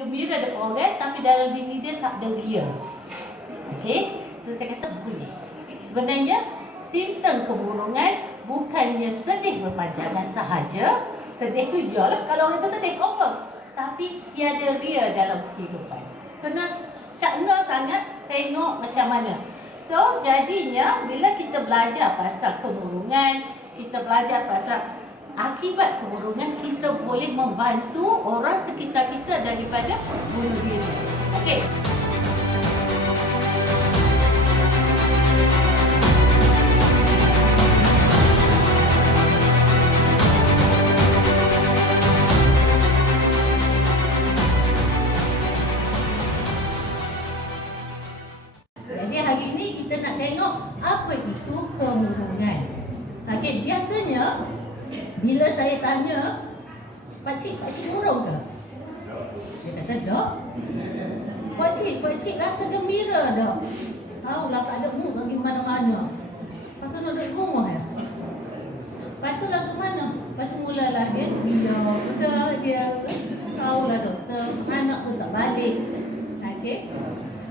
gembira dekat orang tapi dalam diri dia tak ada ria. Okey, so saya kata boleh. Sebenarnya simptom kemurungan bukannya sedih berpanjangan sahaja. Sedih tu ialah kalau orang tu sedih confirm, tapi tiada ria dalam kehidupan. Kena cakna sangat tengok macam mana. So jadinya bila kita belajar pasal kemurungan, kita belajar pasal akibat kemurungan, kita boleh membantu orang sekitar kita daripada bunuh diri. Okey. Jadi hari ini kita nak tengok apa itu kemurungan. Okey, biasanya bila saya tanya, pakcik murung ke? Dia kata, dok. Pakcik rasa gembira, dok. Tahu lah tak ada mood lagi mana-mana. Pasal nak duduk rumah ya? Lepas tu lagu mana? Lepas tu mulalah dia biar dia tahu lah doktor, anak pun tak balik. Okey.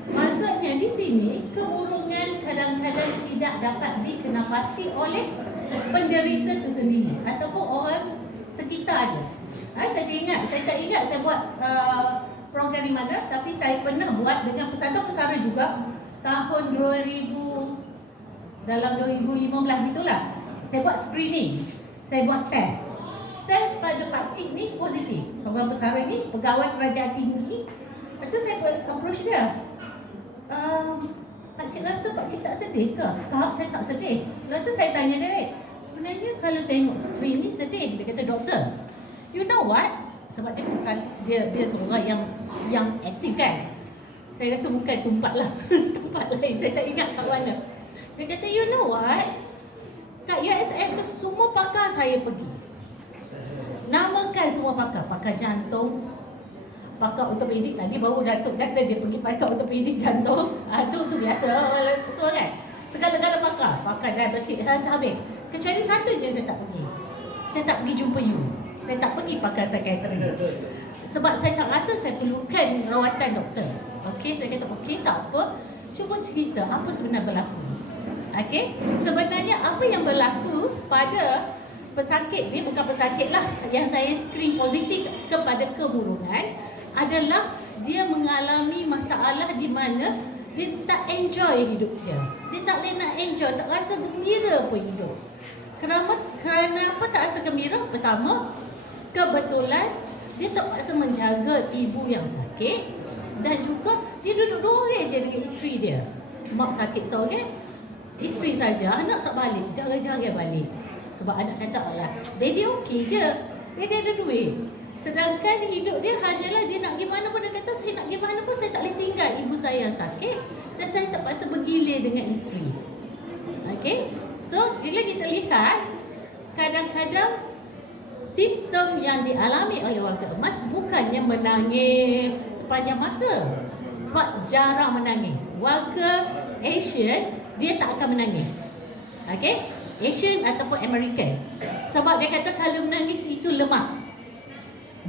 Maksudnya di sini kemurungan kadang-kadang tidak dapat dikenapasti oleh penderita itu sendiri ataupun orang sekitar dia. Saya tak ingat saya buat program di mana, tapi saya pernah buat dengan pesara juga tahun 2015 itulah. Saya buat screening, saya buat test pada pakcik ni positif. Seorang pesara ni pegawai kerajaan tinggi. Lepas tu saya approach dia. Pakcik rasa pakcik tak sedih ke? Tak, saya tak sedih. Lepas tu saya tanya dia, sebenarnya kalau tengok screen ni sedih. Dia kata, doktor, you know what? Sebab dia seorang yang aktif kan. Saya rasa bukan tempat lain, saya tak ingat kat mana. Dia kata, you know what? Kat USM tu semua pakar saya pergi. Namakan semua pakar jantung, pakar ortopedik. Tadi baru Datuk kata dia pergi pakar ortopedik jantung. Tu biasa, betul kan? Segala-gala pakar diabetes, habis. Kecuali satu je saya tak pergi. Saya tak pergi jumpa you. Saya tak pergi pakar psikiatri. Sebab saya tak rasa saya perlukan rawatan doktor. Okey, saya kata okey, tak apa. Cuba cerita apa sebenarnya berlaku. Okey, sebenarnya apa yang berlaku pada pesakit ni, bukan pesakit lah, yang saya screen positif kepada kemurungan adalah dia mengalami masalah di mana dia tak enjoy hidup dia. Dia tak boleh nak enjoy, tak rasa gembira pun hidup. Kenapa tak rasa gembira? Pertama, kebetulan dia terpaksa menjaga ibu yang sakit dan juga dia duduk dua je dengan isteri dia. Mak sakit seorang, isteri saja, anak tak balik, jarang-jarang balik. Sebab anak kata, alah, daddy okey je, daddy ada duit. Sedangkan hidup dia hanyalah dia nak pergi mana pun, dia kata saya nak pergi mana pun saya tak boleh tinggal ibu saya yang sakit dan saya terpaksa bergilir dengan isteri. Okey, so bila kita lihat kadang-kadang simptom yang dialami oleh warga emas bukannya menangis sepanjang masa. Sebab jarang menangis. Warga Asian dia tak akan menangis. Okey, Asian ataupun American. Sebab dia kata kalau menangis itu lemah.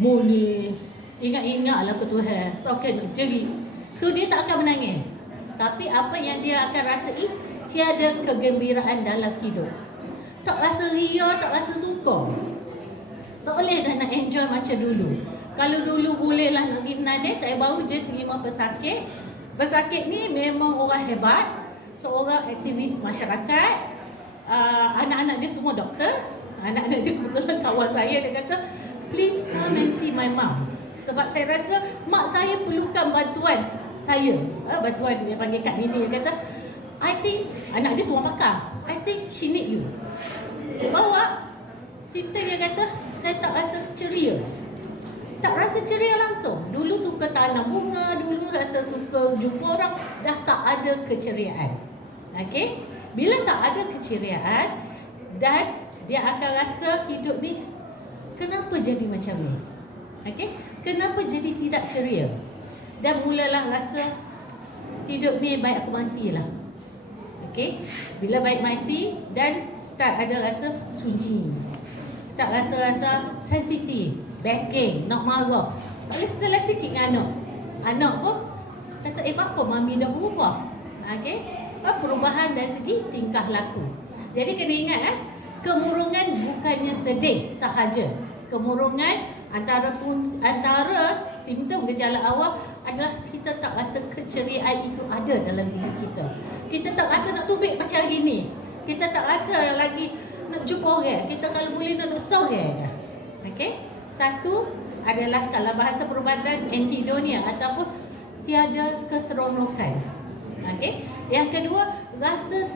Boleh ingat-ingatlah ke Tuhan, okey nak jeri. So dia tak akan menangis. Tapi apa yang dia akan rasai, tiada kegembiraan dalam hidup. Tak rasa ria, tak rasa suka. Tak boleh dah nak enjoy macam dulu. Kalau dulu bolehlah nak pergi menangis, saya baru je terima pesakit. Pesakit ni memang orang hebat, seorang aktivis masyarakat. Anak-anak dia semua doktor. Anak-anak dia kebetulan kawan saya, dia kata, please come and see my mom. Sebab saya rasa mak saya perlukan bantuan saya. Bantuan dia panggil Kak Nini. Dia kata, I think, anak dia semua pakar, I think she need you. Bawa simptom dia kata, saya tak rasa ceria. Tak rasa ceria langsung. Dulu suka tanam bunga, dulu rasa suka jumpa orang, dah tak ada keceriaan. Okey? Bila tak ada keceriaan dan dia akan rasa hidup ni kenapa jadi macam ni? Okey? Kenapa jadi tidak ceria? Dan mulalah rasa hidup ni baik aku matilah. Okey? Bila baik mati dan start ada rasa sunyi. Tak rasa-rasa sensitif, backing, nak marah. Tak boleh selesai sikit dengan anak. Anak pun kata, apa mami dah berubah. Okey, perubahan dari segi tingkah laku. Jadi kena ingat kemurungan bukannya sedih sahaja. Kemurungan antara simptom gejala awal adalah kita tak rasa keceriaan itu ada dalam diri kita. Kita tak rasa nak tubik macam hari ni. Kita tak rasa lagi nak jumpa orang. Kita kalau boleh nak sorang. Okey. Satu adalah kalau bahasa perubatan anhedonia ataupun tiada keseronokan. Okey. Yang kedua, rasa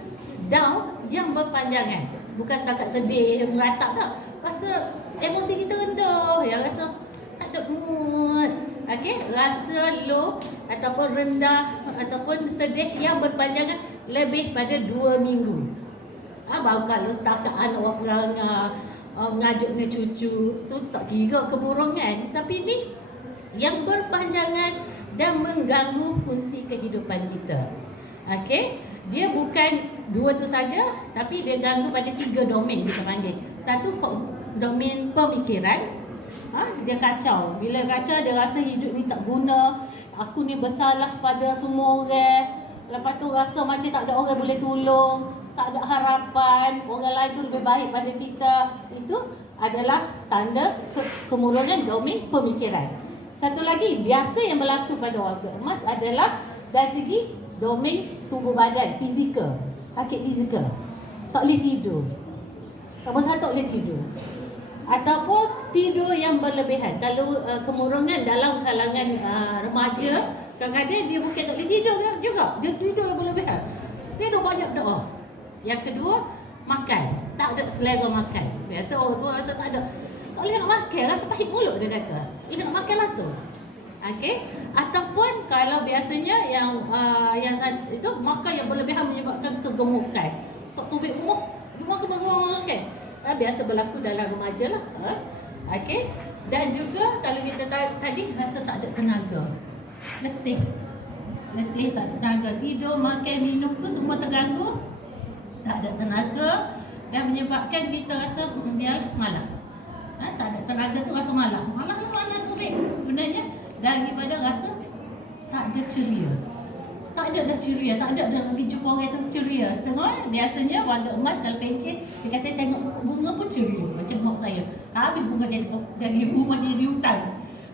down yang berpanjangan. Bukan setakat sedih, meratap tak. Rasa emosi kita rendah, yang rasa tak ada mood. Okey, rasa low ataupun rendah ataupun sedih yang berpanjangan lebih pada 2 minggu. Baru kalau setakat anak orang perangai ngajuk dengan cucu tu tak kira kemurungan, tapi ni yang berpanjangan dan mengganggu fungsi kehidupan kita. Okey, dia bukan 2 tu saja, tapi dia ganggu pada 3 domain kita panggil. Satu domain pemikiran. Dia kacau. Bila kacau dia rasa hidup ni tak guna. Aku ni bersalah pada semua orang. Lepas tu rasa macam tak ada orang boleh tolong, tak ada harapan, orang lain tu lebih baik pada kita. Itu adalah tanda kemurungan domain pemikiran. Satu lagi biasa yang berlaku pada orang emas adalah dari segi domain tubuh badan, fizikal. Sakit fizikal. Tak boleh tidur. Nombor 1 tak boleh tidur. Ataupun tidur yang berlebihan. Kalau kemurungan dalam kalangan remaja, kadang-kadang dia bukan tak boleh tidur juga. Dia tidur yang berlebihan. Dia dah banyak doa. Yang kedua, makan. Tak ada selera makan. Biasa orang tua rasa tak ada. Tak boleh nak makan, rasa pahit mulut dia kata. Dia nak makan langsung. Okey. Ataupun kalau biasanya yang itu makan yang berlebihan menyebabkan kegemukan. Tak tubik semua. Cuma kegemukan. Biasa berlaku dalam remaja lah. Okey. Dan juga kalau kita tadi rasa tak ada tenaga. Letih tak ada tenaga. Tidur, makan, minum tu semua terganggu. Tak ada tenaga yang menyebabkan kita rasa biar malas. Tak ada tenaga tu rasa malas. Malas tu sebenarnya daripada rasa tak ada ceria. Tak ada dah ceria, tak ada dah lagi jumpa orang tu ceria. Setengah biasanya warga emas kalau pencet, dia kata tengok bunga pun ceria. Macam mak saya. Habis bunga jadi rumah jadi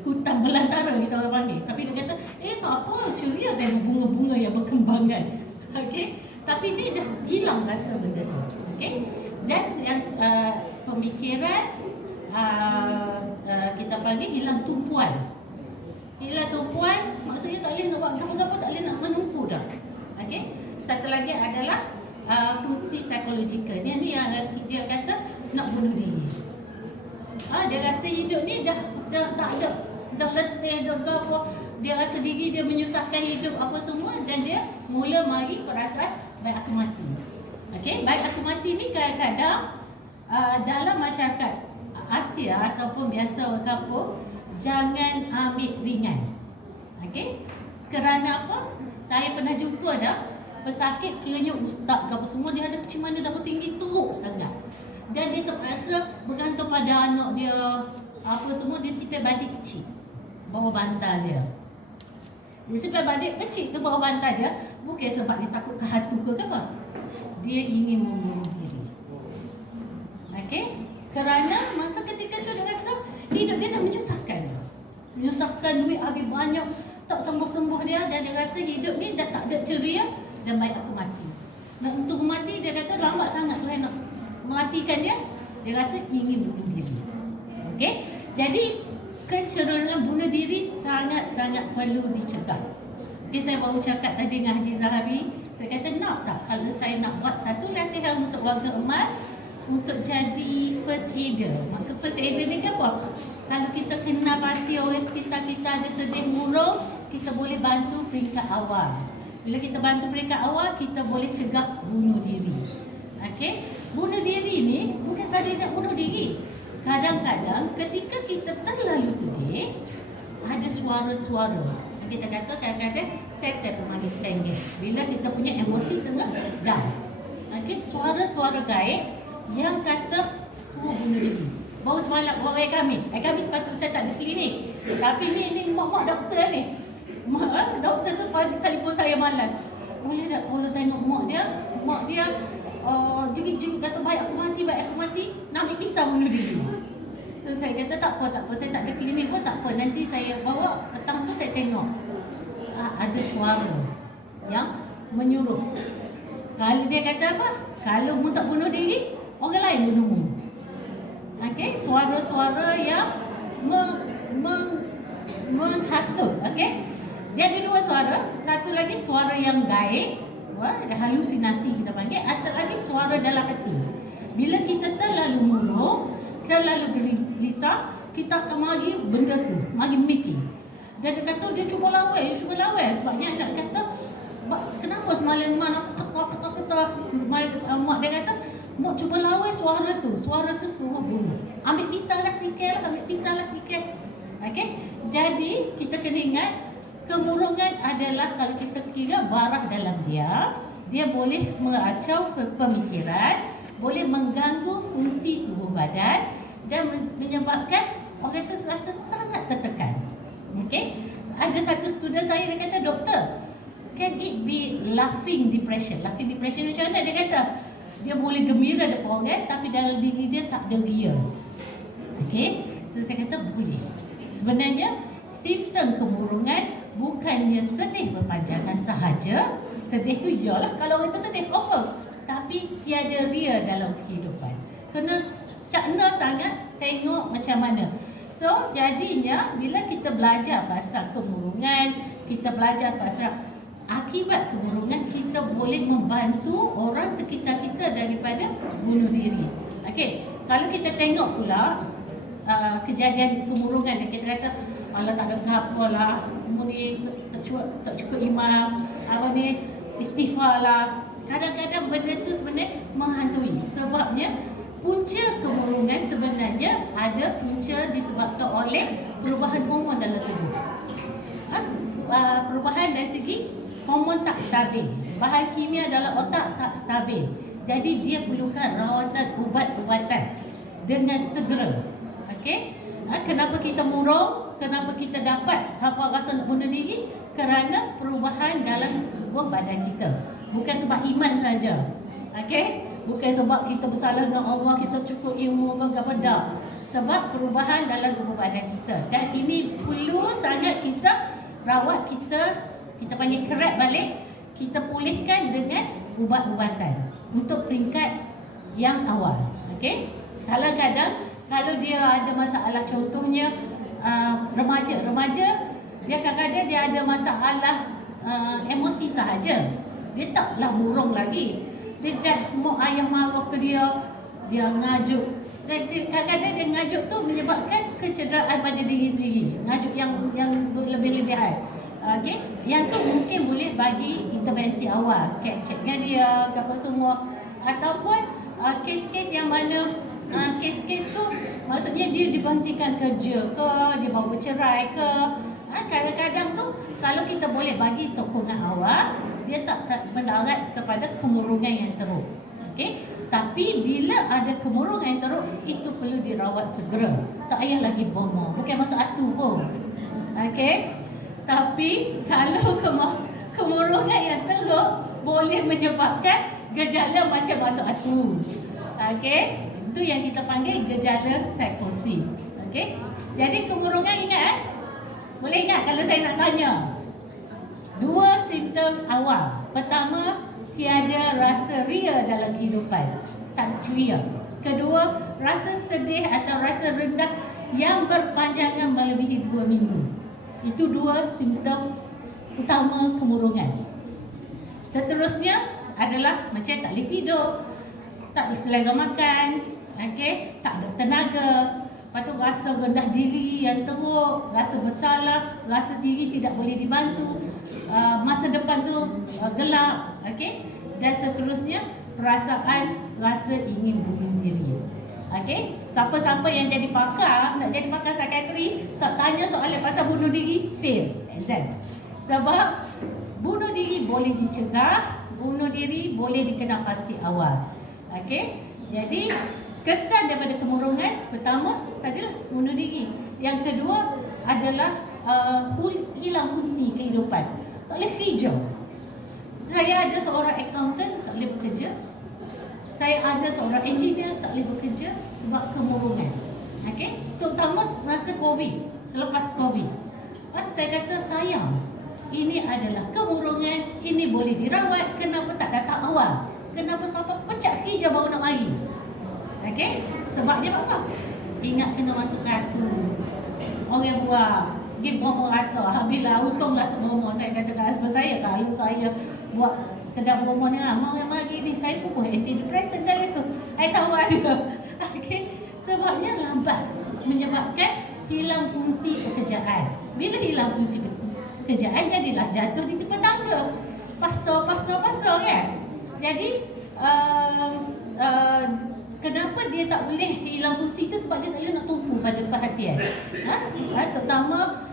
hutan belantara kita orang panggil. Tapi dia kata, tak apa, ceria tengok bunga-bunga yang berkembangan. Okey. Tapi ni dah hilang rasa benda tu. Okey. Dan yang pemikiran kita panggil hilang tumpuan. Hilang tumpuan, maksudnya tak boleh nak buat apa-apa, tak boleh nak menumpu dah. Okey. Satu lagi adalah fungsi psikologikal. Ni yang dia kata nak bunuh diri. Dia rasa hidup ni dah tak ada, dah letih, dah apa. Dia rasa diri dia menyusahkan hidup apa semua dan dia mula mari perasaan baik aku mati. Okey, baik aku mati ni kadang-kadang dalam masyarakat Asia ataupun biasa orang kampung jangan ambil ringan. Okey? Kerana apa? Saya pernah jumpa dah pesakit kiranya ustaz ke apa semua, dia ada macam mana darah tinggi teruk sangat. Dan dia terpaksa bergantung pada anak dia apa semua, dia simpan badik kecil bawah bantal dia. Dia simpan badik kecil tu bawah bantal dia bukan sebab dia takut ke hantu ke apa. Dia ingin membunuh diri. Okey? Kerana masa ketika tu dia rasa hidup dia dah menyusahkan duit habis banyak, tak sembuh-sembuh dia dan dia rasa hidup ni dah tak ada ceria dan baik aku mati. Nah, untuk mati dia kata lambat sangat Tuhan nak mematikan dia. Dia rasa ingin bunuh diri. Okey? Jadi kecerobohan bunuh diri sangat-sangat perlu dicegah. Okay, saya baru cakap tadi dengan Haji Zahari, saya kata nak tak kalau saya nak buat satu latihan untuk warga emas untuk jadi first aider. Maksud first aider ni kan apa? Kalau kita kenal pasti orang sekitar kita ada sedih murung, kita boleh bantu peringkat awal. Bila kita bantu peringkat awal, kita boleh cegah bunuh diri. Okey? Bunuh diri ni bukan sahaja nak bunuh diri. Kadang-kadang ketika kita terlalu sedih, ada suara-suara. Kita kata kadang-kadang setan pemanggil tenggel. Bila kita punya emosi tengah down. Okey, suara-suara gaib yang kata semua bunuh diri. Baru semalam, baru hari Khamis. Hari Khamis patut saya tak ada klinik. Tapi ni mak doktor ni. Doktor tu pagi telefon saya malam. Boleh tak kalau tengok mak dia jerit-jerit kata baik aku mati, nak ambil pisau bunuh diri. So saya kata tak apa, saya tak ada klinik pun tak apa. Nanti saya bawa petang tu saya tengok. Ada suara yang menyuruh. Kalau dia kata apa? Kalau mu tak bunuh diri, orang lain bunuhmu. Okey, suara-suara yang menghasut. Okey. Dia ada dua suara. Satu lagi suara yang gaib, ada halusinasi kita panggil. Atau lagi suara dalam hati. Bila kita terlalu murung, terlalu gelisah, kita akan mari benda tu, mari mikir. Dia kata dia cuba lawan. Sebabnya anak kata, kenapa semalam mak ketak. Mak dia kata, mak cuba lawan suara tu suruh bunuh. Ambil pisau lah fikir. Okey. Jadi kita kena ingat, kemurungan adalah kalau kita kira barah dalam dia boleh mengacau pemikiran, boleh mengganggu fungsi tubuh badan dan menyebabkan orang itu rasa sangat tertekan. Okey. Ada satu student saya, dia kata, doktor, can it be laughing depression? Laughing depression macam mana? Dia kata, dia boleh gembira depan orang tapi dalam diri dia tak ada ria. Okey. So saya kata boleh. Sebenarnya simptom kemurungan bukannya sedih berpanjangan sahaja. Sedih tu ialah kalau orang tu sedih, confirm. Tapi tiada ria dalam kehidupan. Kena cakna sangat tengok macam mana. So jadinya bila kita belajar pasal kemurungan, kita belajar pasal akibat kemurungan, kita boleh membantu orang sekitar kita daripada bunuh diri. Okey, kalau kita tengok pula kejadian kemurungan, kita kata Allah tak ada mengapa lah, ni tak cukup imam, istighfar lah. Kadang-kadang benda tu sebenarnya menghantui. Sebabnya punca kemurungan sebenarnya ada punca disebabkan oleh perubahan hormon dalam tubuh. Perubahan dari segi hormon tak stabil. Bahan kimia dalam otak tak stabil. Jadi dia perlukan rawatan ubat-ubatan dengan segera. Okey? Kenapa kita murung? Kenapa kita dapat rasa nak bunuh diri? Kerana perubahan dalam tubuh badan kita. Bukan sebab iman saja. Okey? Bukan sebab kita bersalah dengan Allah, kita cukup ilmu ke apa, dah. Sebab perubahan dalam tubuh badan kita. Dan ini perlu sangat kita rawat, kita panggil kerat balik, kita pulihkan dengan ubat-ubatan untuk peringkat yang awal. Okey? Kadang-kadang kalau dia ada masalah, contohnya remaja, dia kadang-kadang dia ada masalah emosi sahaja. Dia taklah murung lagi. Dia mak ayah marah ke dia ngajuk. Dan kadang-kadang dia ngajuk tu menyebabkan kecederaan pada diri sendiri. Ngajuk yang berlebih-lebihan. Okey, yang tu mungkin boleh bagi intervensi awal, check dengan dia, apa semua. Ataupun kes-kes yang mana kes-kes tu maksudnya dia diberhentikan kerja ke, dia baru bercerai ke. Kadang-kadang tu kalau kita boleh bagi sokongan awal, dia tak mendarat kepada kemurungan yang teruk. Okey, tapi bila ada kemurungan yang teruk, itu perlu dirawat segera. Tak payah lagi bomo, bukan masa atu pun. Okey. Tapi kalau kemurungan yang teruk boleh menyebabkan gejala macam masuk atu. Okey, itu yang kita panggil gejala psikosis. Okey, jadi kemurungan ingat, boleh ingat kalau saya nak tanya. Dua simptom awal. Pertama, tiada rasa ria dalam kehidupan, tak ceria. Kedua, rasa sedih atau rasa rendah yang berpanjangan melebihi 2 minggu. Itu dua simptom utama kemurungan. Seterusnya adalah macam tak boleh tidur, tak berselera makan, okay? Tak ada tenaga, lepas tu rasa rendah diri yang teruk, rasa bersalah, rasa diri tidak boleh dibantu, masa depan tu gelap, okay? Dan seterusnya perasaan rasa ingin bunuh diri. Okey, siapa-siapa yang jadi pakar, nak jadi pakar psikiatri, tak tanya soalan pasal bunuh diri, fail exam. Sebab bunuh diri boleh dicegah, bunuh diri boleh dikenal pasti awal. Okey, jadi Kesan daripada kemurungan, pertama adalah bunuh diri. Yang kedua adalah hilang fungsi kehidupan. Tak boleh hijau. Saya ada seorang accountant tak boleh bekerja. Saya ada seorang engineer tak boleh bekerja sebab kemurungan. Okey, terutama masa COVID, selepas COVID. Saya kata sayang. Ini adalah kemurungan, ini boleh dirawat, kenapa tak datang awal? Kenapa sampai pecah hijau baru nak mari? Okey, sebabnya apa? Ingat kena masuk kartu. Orang buat dia berapa ratus. Alhamdulillah, untunglah tak berapa. Saya kata kat husband saya, kalau saya buat kedai berapa ni ramai yang mari ni, saya pun antidepresan kali tu. Saya tahu ada. Okey, sebabnya lambat menyebabkan hilang fungsi pekerjaan. Bila hilang fungsi pekerjaan, jadilah jatuh di tepi tangga. Pasal kan? Jadi kenapa dia tak boleh hilang fungsi tu? Sebab dia tak boleh nak tumpu pada perhatian. Terutama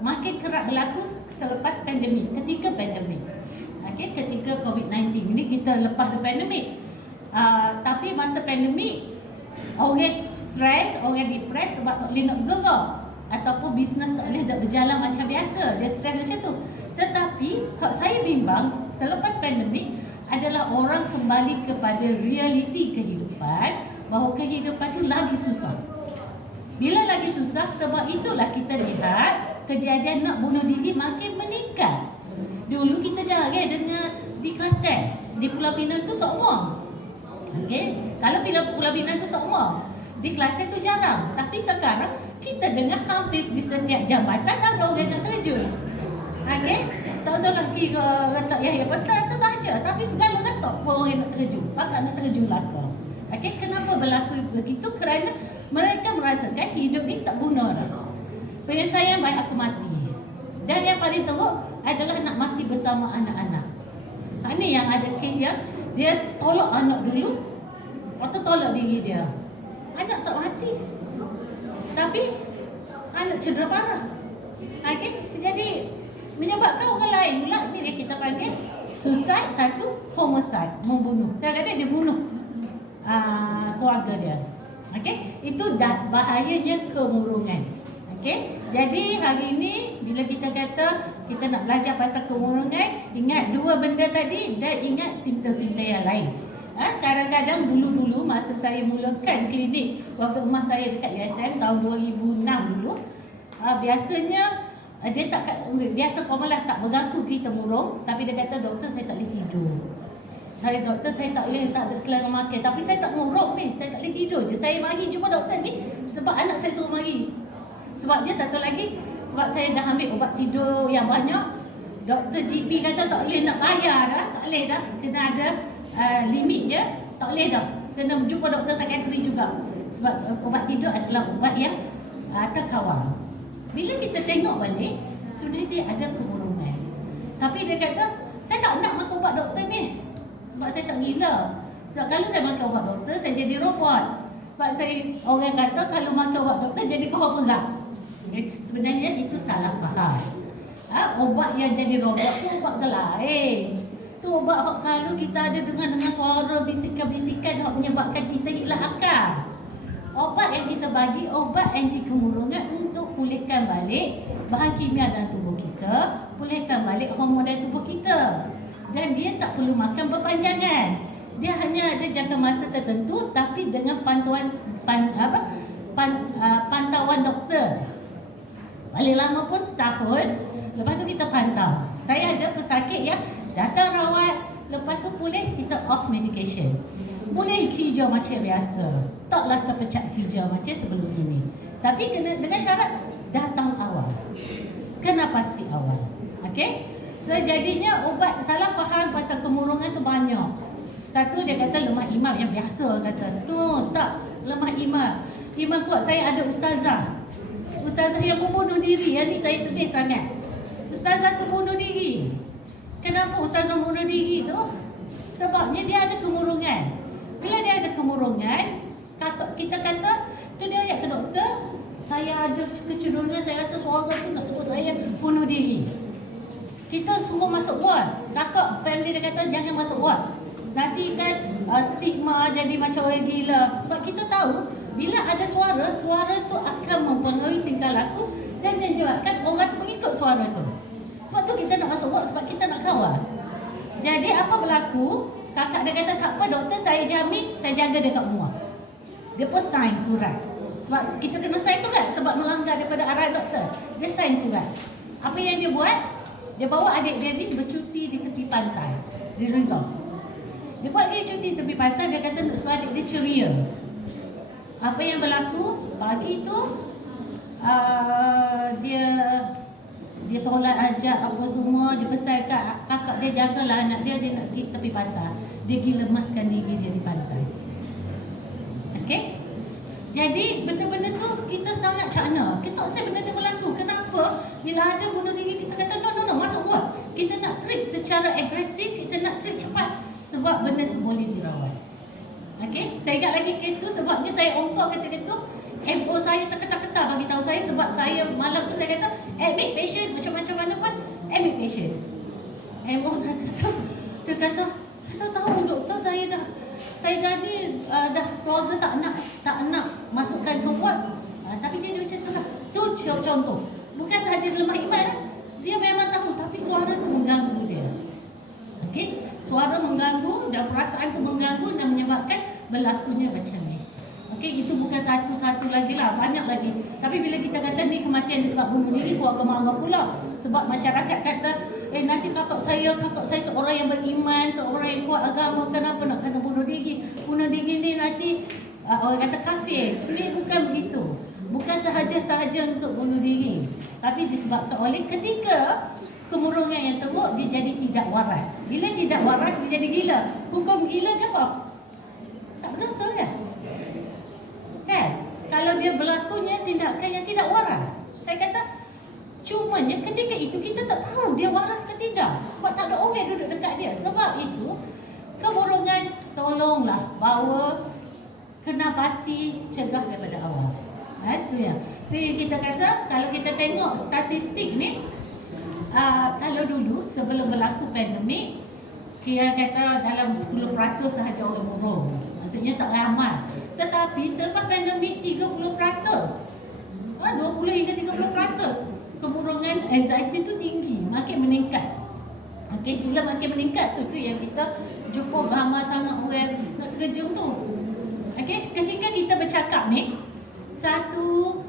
makin kerap berlaku selepas pandemik, ketika pandemik. Okay, ketika COVID-19 ni kita lepas pandemik. Tapi masa pandemik orang stres, orang depres sebab tak boleh nak gerak, ataupun bisnes tak boleh nak berjalan macam biasa. Dia stres macam tu. Tetapi saya bimbang selepas pandemik adalah orang kembali kepada realiti kehidupan, bahawa kehidupan tu lagi susah. Bila lagi susah, sebab itulah kita lihat kejadian nak bunuh diri makin meningkat. Dulu kita jarang dengar di Kelantan, di Pulau Pinang tu semua. Okey, kalau Pulau Pinang tu semua, di Kelantan tu jarang. Tapi sekarang kita dengar hampir di setiap jambatan ada orang yang terjun. Okey, tak usah lagi letak Yahya Betul tu saja, tapi segala letak orang nak terjun, pakak nak terjun belaka. Okey, kenapa berlaku begitu? Kerana mereka merasakan hidup ni tak guna dah. Penyelesaian baik aku mati. Dan yang paling teruk adalah nak mati bersama anak-anak. Ini yang ada kes yang dia tolak anak dulu, atau tolak diri dia. Anak tak mati, tapi anak cedera parah. Okey, jadi menyebabkan orang lain pula ni yang kita panggil suicide, satu homicide, membunuh. Kadang-kadang dia bunuh keluarga dia. Okey, itu bahayanya kemurungan. Okey, jadi hari ini bila kita kata kita nak belajar pasal kemurungan, ingat dua benda tadi dan ingat simptom-simptom yang lain. Kadang-kadang dulu-dulu masa saya mulakan klinik waktu rumah saya dekat USM tahun 2006 dulu, biasanya dia tak biasa komalah tak mengaku kita murung, tapi dia kata doktor saya tak boleh tidur. Saya doktor saya tak boleh, tak ada selera makan, tapi saya tak murung ni, saya tak boleh tidur je. Saya mari jumpa doktor ni sebab anak saya suruh mari. Sebab dia satu lagi, sebab saya dah ambil ubat tidur yang banyak, doktor GP kata tak boleh nak bayar dah, tak boleh dah, kena ada limit je, tak boleh dah. Kena jumpa doktor psikiatri juga. Sebab ubat tidur adalah ubat yang terkawal. Bila kita tengok balik, sebenarnya dia ada kemurungan. Tapi dia kata, saya tak nak makan ubat doktor ni. Sebab saya tak gila. Sebab kalau saya makan ubat doktor, saya jadi robot. Sebab orang kata kalau makan ubat doktor, jadi kau pegang. Okay. Sebenarnya itu salah faham. Ubat yang jadi robot tu ubat ke lain. Tu ubat kalau kita ada dengan suara bisikan-bisikan yang menyebabkan kita hilang akal. Obat yang kita bagi, obat anti kemurungan untuk pulihkan balik bahan kimia dalam tubuh kita, pulihkan balik hormon dalam tubuh kita. Dan dia tak perlu makan berpanjangan. Dia hanya ada jangka masa tertentu, tapi dengan pantauan doktor. Paling lama pun setahun, lepas tu kita pantau. Saya ada pesakit yang datang rawat, lepas tu pulih, kita off medication. Boleh hijau macam biasa, taklah terpecah hijau macam sebelum ini. Tapi dengan syarat datang awal, kena pasti awal. Okey? So jadinya ubat salah faham pasal kemurungan tu banyak. Satu dia kata lemah iman yang biasa kata. No, tak, lemah iman. Iman kuat. Saya ada ustazah yang membunuh diri. Yang ni saya sedih sangat. Ustazah tu bunuh diri. Kenapa ustazah bunuh diri tu? Sebabnya dia ada kemurungan. Bila dia ada kemurungan, kita kata, tu dia ayat ke doktor, saya ada kecenderungan, saya rasa suara tu nak suruh saya bunuh diri. Kita semua masuk ward. Kakak family dia kata jangan masuk ward. Nanti kan stigma jadi macam orang gila. Sebab kita tahu bila ada suara, suara tu akan mempengaruhi tingkah laku dan menyebabkan orang tu mengikut suara tu. Sebab tu kita nak masuk work, sebab kita nak kawal. Jadi apa berlaku? Kakak dia kata, tak apa doktor, saya jamin saya jaga dia kat rumah. Dia pun sign surat. Sebab kita kena sign surat sebab melanggar daripada arahan doktor. Dia sign surat. Apa yang dia buat? Dia bawa adik dia ni bercuti di tepi pantai di resort. Dia buat dia cuti di tepi pantai, dia kata untuk suruh adik dia ceria. Apa yang berlaku? Pagi tu dia solat hajat apa semua, dia pesan kat kakak dia, jagalah anak dia, dia nak pergi tepi pantai. Dia pergi lemaskan diri dia di pantai. Okey? Jadi benda-benda tu kita sangat cakna. Kita tak usah benda tu berlaku. Kenapa? Bila ada bunuh diri, kita kata no, masuk buat. Kita nak treat secara agresif, kita nak treat cepat. Sebab benda tu boleh dirawat. Okey? Saya ingat lagi kes tu sebabnya saya ongkor ketika tu. MO saya terketar-ketar bagi tahu saya sebab saya malam tu saya kata admit patient macam-macam mana pun admit patient. MO saya tu dia kata saya tahu doktor, saya dah ni dah keluarga tak nak masukkan ke ward. Tapi dia macam tu lah. Tu contoh. Bukan sahaja lemah iman, dia memang tahu tapi suara tu mengganggu dia. Okey? Suara mengganggu dan perasaan tu mengganggu dan menyebabkan berlakunya macam ni. Okey, itu bukan satu-satu lagi lah, banyak lagi. Tapi bila kita kata ni kematian disebab bunuh diri, keluarga marah pula. Sebab masyarakat kata, nanti kakak saya seorang yang beriman, seorang yang kuat agama, kenapa nak kena bunuh diri? Bunuh diri ni nanti orang kata kafir. Sebenarnya bukan begitu. Bukan sahaja-sahaja untuk bunuh diri. Tapi disebabkan oleh ketika kemurungan yang teruk, dia jadi tidak waras. Bila tidak waras, dia jadi gila. Hukum gila ke apa? Tak berasa kan? Kan? Kalau dia berlakunya tindakan yang tidak waras. Saya kata, cumanya ketika itu kita tak tahu dia waras ke tidak. Sebab tak ada orang duduk dekat dia. Sebab itu, kemurungan tolonglah bawa, kena pasti cegah daripada awal. Itu ya. Jadi kita kata, kalau kita tengok statistik ni, kalau dulu sebelum berlaku pandemik, kira kata dalam 10% sahaja orang murung. Maksudnya tak ramai. Tetapi selepas pandemik 30%. 20 hingga 30%. Kemurungan anxiety itu tinggi, makin meningkat. Okey, bila makin meningkat tu yang kita jumpa ramai sangat orang nak terkejut tu. Okey, ketika kita bercakap ni, satu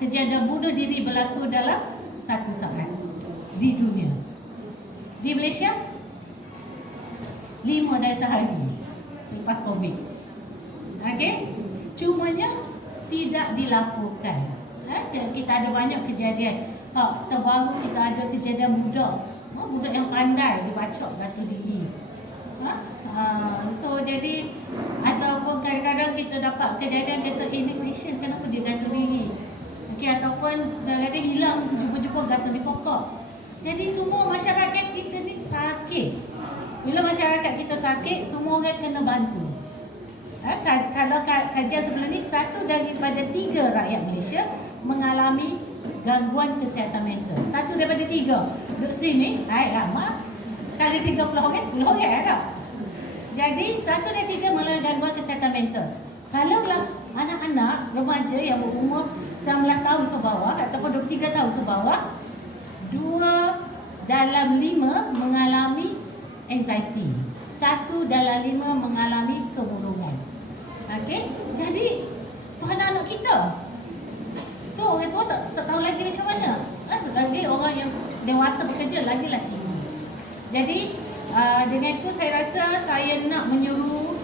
kejadian bunuh diri berlaku dalam satu saat di dunia. Di Malaysia 5 dari sehari selepas COVID. Okey, cumanya tidak dilaporkan. Kita ada banyak kejadian. Terbaru kita ada kejadian budak. Budak yang pandai dia bacok gantung diri. So jadi ataupun kadang-kadang kita dapat kejadian kata ini patient kenapa dia gantung diri. Okey, ataupun kadang-kadang hilang jumpa-jumpa gantung di pokok. Jadi semua masyarakat kita ni sakit. Bila masyarakat kita sakit, semua orang kena bantu. Kalau kajian sebelum ni, 1 daripada 3 rakyat Malaysia mengalami gangguan kesihatan mental. 1 daripada 3. Duduk sini, lama. Kali 30 orang, 10 orang tak? Jadi 1 dari 3 mengalami gangguan kesihatan mental. Kalaulah anak-anak remaja yang berumur 19 tahun ke bawah ataupun 23 tahun ke bawah, 2 dalam 5 mengalami anxiety. 1 dalam 5 mengalami kemurungan. Okey, jadi tu anak-anak kita. Tu orang tua tak tahu lagi macam mana. Lagi orang yang dewasa bekerja lagi lagi. Jadi dengan itu saya rasa saya nak menyuruh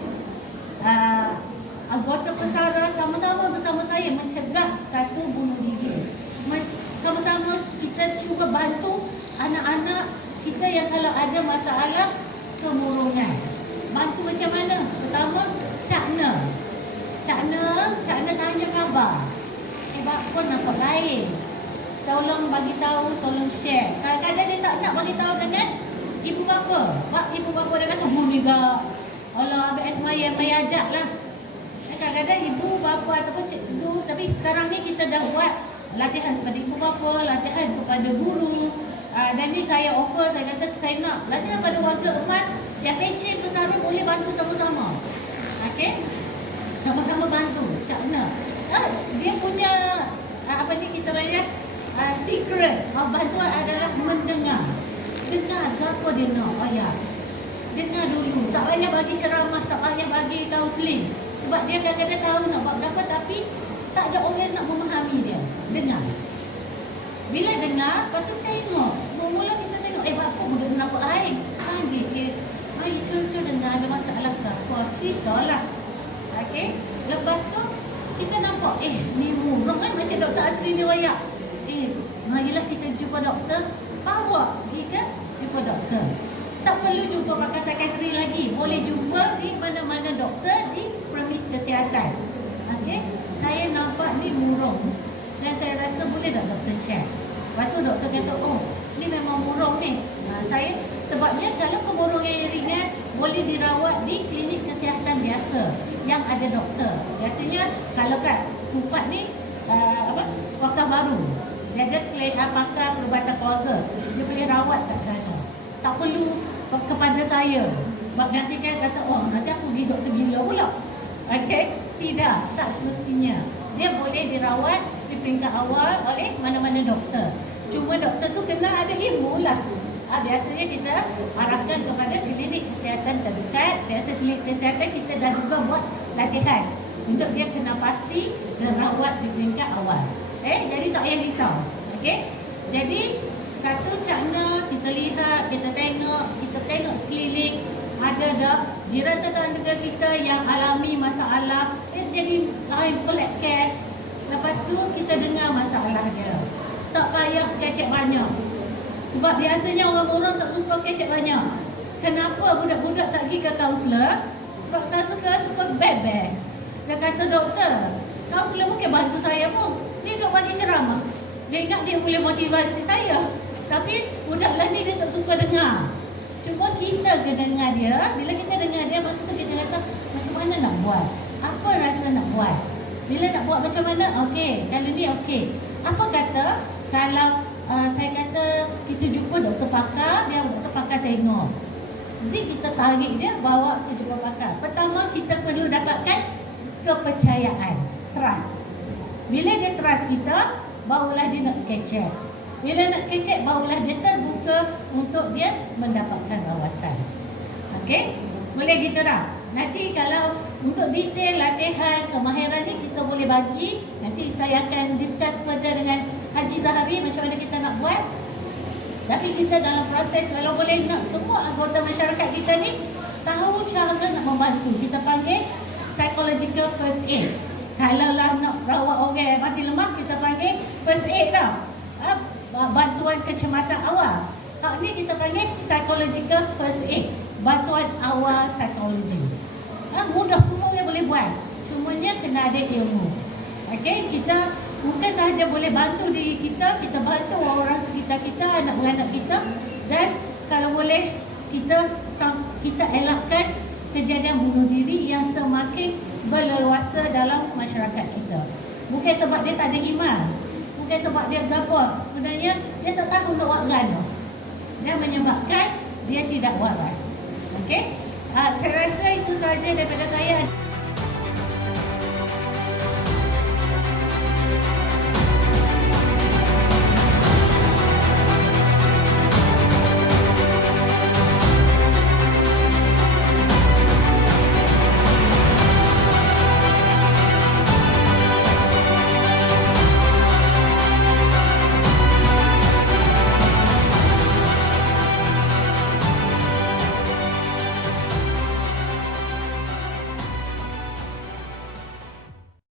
anggota pesara sama-sama bersama saya mencegah satu bunuh diri. Sama-sama kita cuba bantu anak-anak kita yang kalau ada masalah kemurungan. Bantu macam mana? Pertama, cakna tanya khabar. Pun nampak lain. Tolong bagi tahu, tolong share. Kadang-kadang dia tak nak bagi tahu dengan ibu bapa. Sebab ibu bapa dia kata juga. Allah ambil asmaya ajak lah. Kadang-kadang ibu bapa ataupun cikgu, tapi sekarang ni kita dah buat latihan kepada ibu bapa, latihan kepada guru. Dan ni saya offer, saya kata saya nak latihan pada warga emas yang pecin pesara boleh bantu sama-sama. Okey? Sama-sama bantu. Macam mana? Dia punya apa ni kita bayar secret bantuan adalah mendengar. Dengar apa dia nak bayar. Dengar dulu. Tak payah bagi ceramah, tak payah bagi kaunseling. Sebab dia kadang-kadang tahu nak buat apa tapi tak ada orang nak memahami dia. Dengar. Bila dengar, lepas tu tengok. Mula kita tengok, bapak muda kenapa air? Panggil dia. Cucu dengar ada masalah ke apa? Cerita lah. Okey? Lepas tu, kita nampak, ni murah kan macam doktor asli ni wayak. Marilah kita jumpa doktor. Bawa kita jumpa doktor. Tak perlu jumpa pakai sekretari lagi. Boleh jumpa di mana-mana doktor di premis kesihatan. Okey? Saya nampak ni murung. Dan saya rasa boleh tak doktor check? Lepas tu doktor kata, ni memang murung ni. Saya, sebabnya kalau pemurung yang ringan, boleh dirawat di klinik kesihatan biasa yang ada doktor. Biasanya, kalau kat Kupat ni, pakar baru. Dia ada pakar perubatan keluarga. Dia boleh rawat kat sana. Tak perlu kepada saya. Sebab nanti kan kata, nanti aku pergi doktor gila pula. Okey? Tidak, tak semestinya. Dia boleh dirawat di peringkat awal oleh mana-mana doktor. Cuma doktor tu kena ada ilmu lah. Biasanya kita arahkan kepada klinik kesihatan terdekat. Biasa klinik kesihatan kita dah juga buat latihan untuk dia kena pasti dan rawat di peringkat awal. Jadi tak payah risau. Okey? Jadi satu cara kita lihat, kita tengok sekeliling ada dah jiran tetangga kita yang alami masalah, jadi collect cash. Lepas tu kita dengar masalah dia. Tak payah kecek banyak. Sebab biasanya orang-orang tak suka kecek banyak. Kenapa budak-budak tak pergi ke kaunselor? Sebab kaunselor suka bebek. Dia kata, doktor, kaunselor mungkin bantu saya pun. Dia tak bagi ceramah. Dia ingat dia boleh motivasi saya. Tapi budak ni dia tak suka dengar. Cuma kita kena dengar dia. Bila kita dengar dia, masa tu kita kata, macam mana nak buat? Apa rasa nak buat? Bila nak buat macam mana? Okey, kalau ni okey. Apa kata kalau saya kata kita jumpa doktor pakar, dia doktor pakar tengok. Jadi kita tarik dia bawa ke jumpa pakar. Pertama kita perlu dapatkan kepercayaan, trust. Bila dia trust kita, barulah dia nak kecek. Bila nak kecek, barulah dia terbuka untuk dia mendapatkan rawatan. Okey? Boleh gitu dah. Nanti kalau untuk detail latihan kemahiran ni kita boleh bagi. Nanti saya akan discuss further dengan Haji Zahari macam mana kita nak buat. Tapi kita dalam proses, kalau boleh nak semua anggota masyarakat kita ni tahu cara nak membantu. Kita panggil psychological first aid. Kalau lah nak rawat orang yang mati lemah, kita panggil first aid tau. Bantuan kecemasan awal. Hak ni kita panggil psychological first aid. Bantuan awal psikologi. Mudah, semua yang boleh buat. Semuanya kena ada ilmu. Okey, kita bukan sahaja boleh bantu diri kita, kita bantu orang sekitar kita, anak-anak kita, dan kalau boleh kita elakkan kejadian bunuh diri yang semakin berleluasa dalam masyarakat kita. Bukan sebab dia tak ada iman, bukan sebab dia gabur, sebenarnya dia tak tahu nak buat gana. Dan menyebabkan dia tidak waras. Okey? Saya rasa itu sahaja daripada saya.